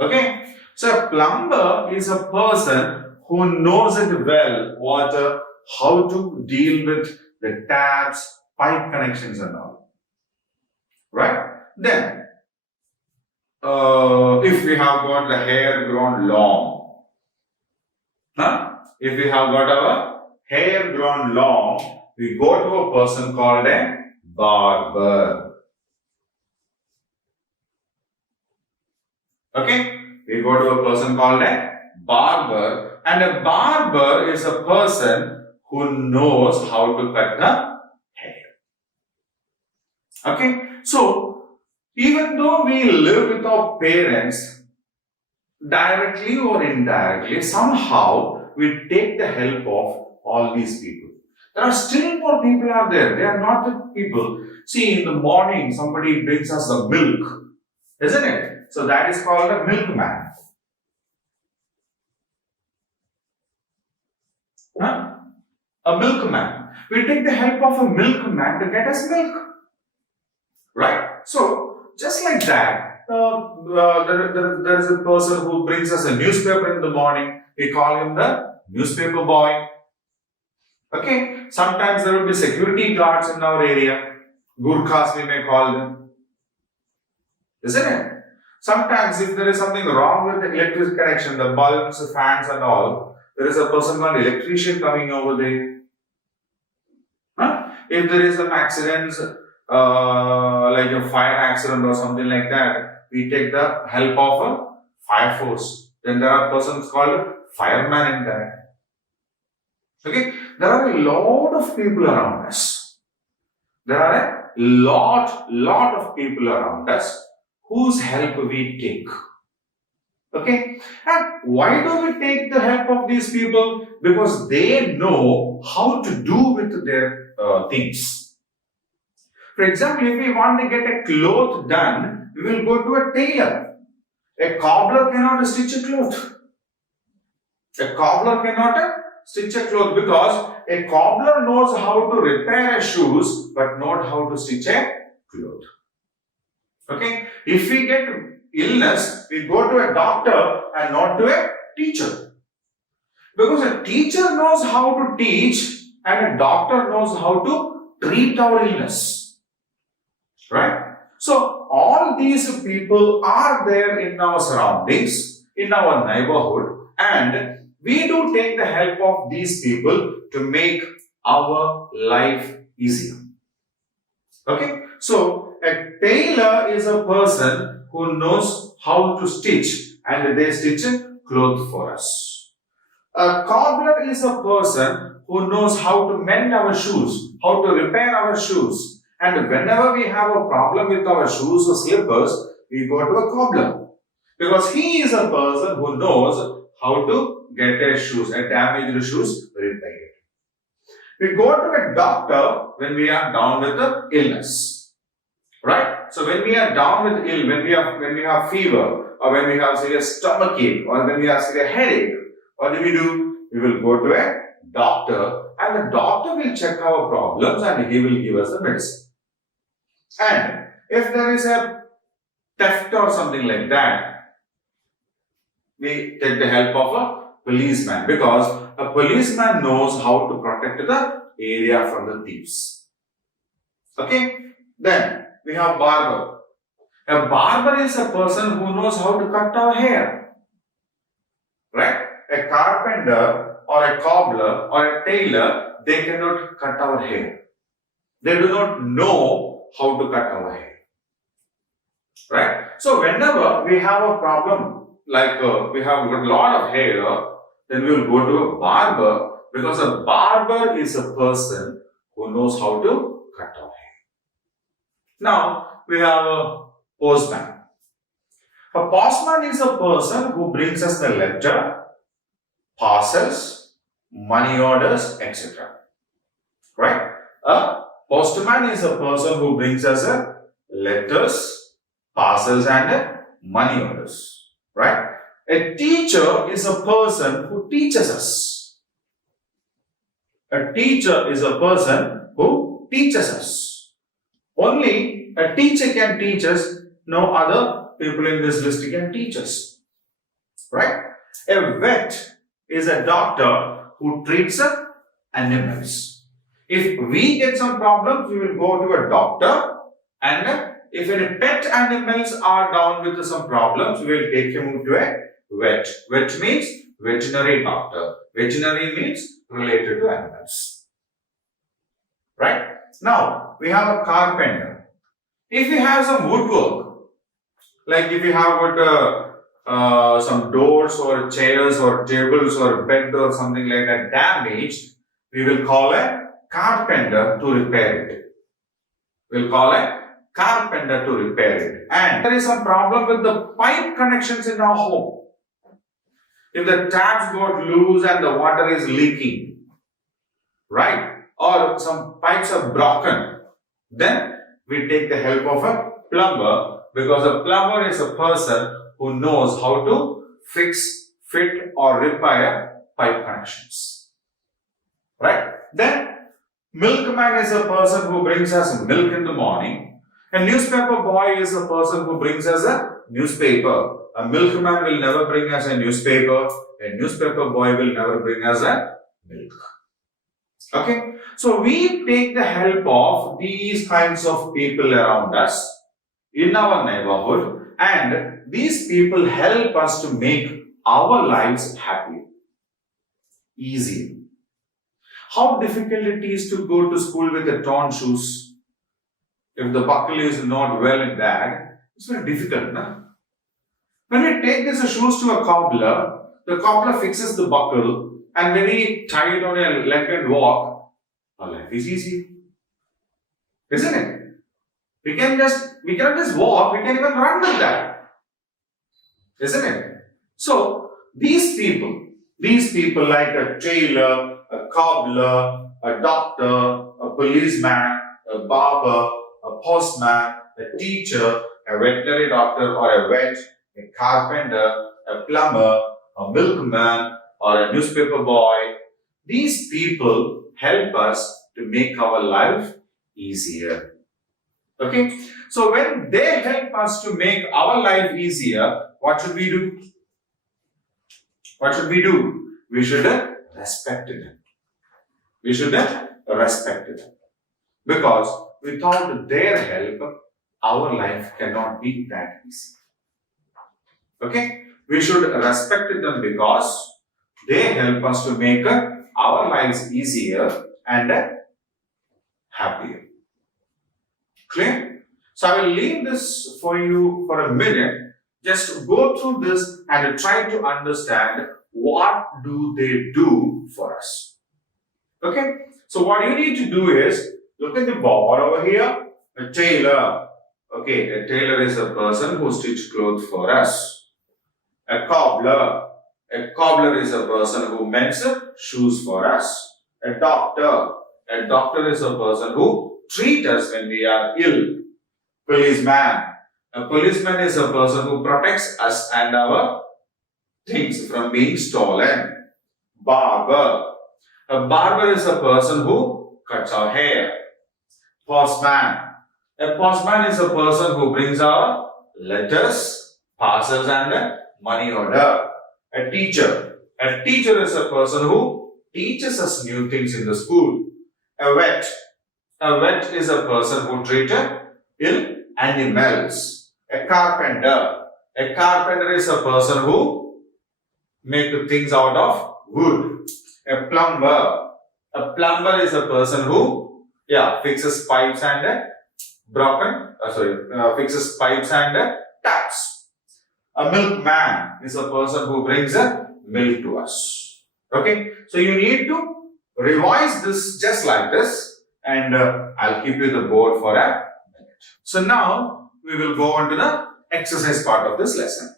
Okay? So a plumber is a person who knows it well how to deal with the taps, pipe connections and all. Right? Then, if we have got the hair grown long, if we have got our hair grown long, we go to a person called a barber. Okay? We go to a person called a barber, and a barber is a person who knows how to cut the hair. Okay? So, even though we live with our parents, directly or indirectly, somehow we take the help of all these people. There are still more people out there. They are not the people. See, in the morning, somebody brings us the milk, isn't it? So that is called a milkman. A milkman. We take the help of a milkman to get us milk. Right? So, just like that, there is a person who brings us a newspaper in the morning. We call him the newspaper boy. Okay? Sometimes there will be security guards in our area. Gurkhas we may call them. Isn't it? Sometimes if there is something wrong with the electric connection, the bulbs, the fans and all, there is a person called electrician coming over there. If there is some accidents, like a fire accident or something like that, we take the help of a fire force. Then there are persons called fireman in that. Okay, there are a lot of people around us. There are a lot of people around us whose help we take. Okay, and why do we take the help of these people? Because they know how to do with their things. For example, if we want to get a cloth done, we will go to a tailor. A cobbler cannot stitch a cloth. A cobbler cannot stitch a cloth because a cobbler knows how to repair a shoes but not how to stitch a cloth. Okay? If we get illness, we go to a doctor and not to a teacher. Because a teacher knows how to teach and a doctor knows how to treat our illness. Right? So, all these people are there in our surroundings, in our neighborhood, and we do take the help of these people to make our life easier. Okay? So, a tailor is a person who knows how to stitch and they stitch a cloth for us. A cobbler is a person who knows how to mend our shoes, how to repair our shoes. And whenever we have a problem with our shoes or slippers, we go to a cobbler. Because he is a person who knows how to get a shoes, a damaged shoes repaired. We go to a doctor when we are down with the illness. Right? So when we are down with when we have fever, or when we have serious stomach ache, or when we have severe headache, what do? We will go to a doctor, and the doctor will check our problems and he will give us the medicine. And if there is a theft or something like that, we take the help of a policeman, because a policeman knows how to protect the area from the thieves. Okay? Then we have barber. A barber is a person who knows how to cut our hair. Right? A carpenter or a cobbler or a tailor, they cannot cut our hair. They do not know how to cut our hair. Right? So whenever we have a problem, like we have got a lot of hair, then we will go to a barber, because a barber is a person who knows how to cut our hair. Now we have a postman. A postman is a person who brings us the letter, parcels, money orders, etc. Right? A postman is a person who brings us letters, parcels and money orders. Right? A teacher is a person who teaches us. A teacher is a person who teaches us. Only a teacher can teach us, no other people in this list can teach us. right? A vet is a doctor who treats animals. If we get some problems, we will go to a doctor, and if any pet animals are down with some problems, we will take him to a vet. Vet means veterinary doctor. Veterinary means related to animals. Right? Now, we have a carpenter. If we have some woodwork, like if you have got some doors or chairs or tables or bed or something like that damaged, we will call a carpenter to repair it. We'll call a carpenter to repair it. And there is some problem with the pipe connections in our home. If the taps got loose and the water is leaking, right? Or some pipes are broken, then we take the help of a plumber, because a plumber is a person who knows how to fix, fit or repair pipe connections. Right? Then milkman is a person who brings us milk in the morning. A newspaper boy is a person who brings us a newspaper. A milkman will never bring us a newspaper. A newspaper boy will never bring us a milk. Okay? So we take the help of these kinds of people around us in our neighborhood, and these people help us to make our lives happy, easier. How difficult it is to go to school with the torn shoes. If the buckle is not well in that, it's very difficult, no? When we take these shoes to a cobbler, the cobbler fixes the buckle, and when we tie it on a leg and walk, our life is easy. Isn't it? We cannot just walk, we can even run with that. Isn't it? So, these people like a tailor, a cobbler, a doctor, a policeman, a barber, a postman, a teacher, a veterinary doctor or a vet, a carpenter, a plumber, a milkman or a newspaper boy. These people help us to make our life easier. Okay? So when they help us to make our life easier, what should we do? What should we do? We should respect them. We should respect them. Because without their help, our life cannot be that easy. Okay? We should respect them because they help us to make our lives easier and happier. Clear? So I will leave this for you for a minute. Just go through this and try to understand what do they do for us. Okay? So what you need to do is, look at the board over here. A tailor. Okay, a tailor is a person who stitches clothes for us. A cobbler. A cobbler is a person who mends shoes for us. A doctor. A doctor is a person who treats us when we are ill. Policeman. A policeman is a person who protects us and our things from being stolen. Barber. A barber is a person who cuts our hair. Postman. A postman is a person who brings our letters, parcels and money order. A teacher. A teacher is a person who teaches us new things in the school. A vet. A vet is a person who treats ill animals. A carpenter. A carpenter is a person who makes things out of wood. A plumber. A plumber is a person who fixes pipes and fixes pipes and taps. A milkman is a person who brings milk to us. Okay, so you need to revise this just like this, and I'll keep you the board for a minute. So now we will go on to the exercise part of this lesson.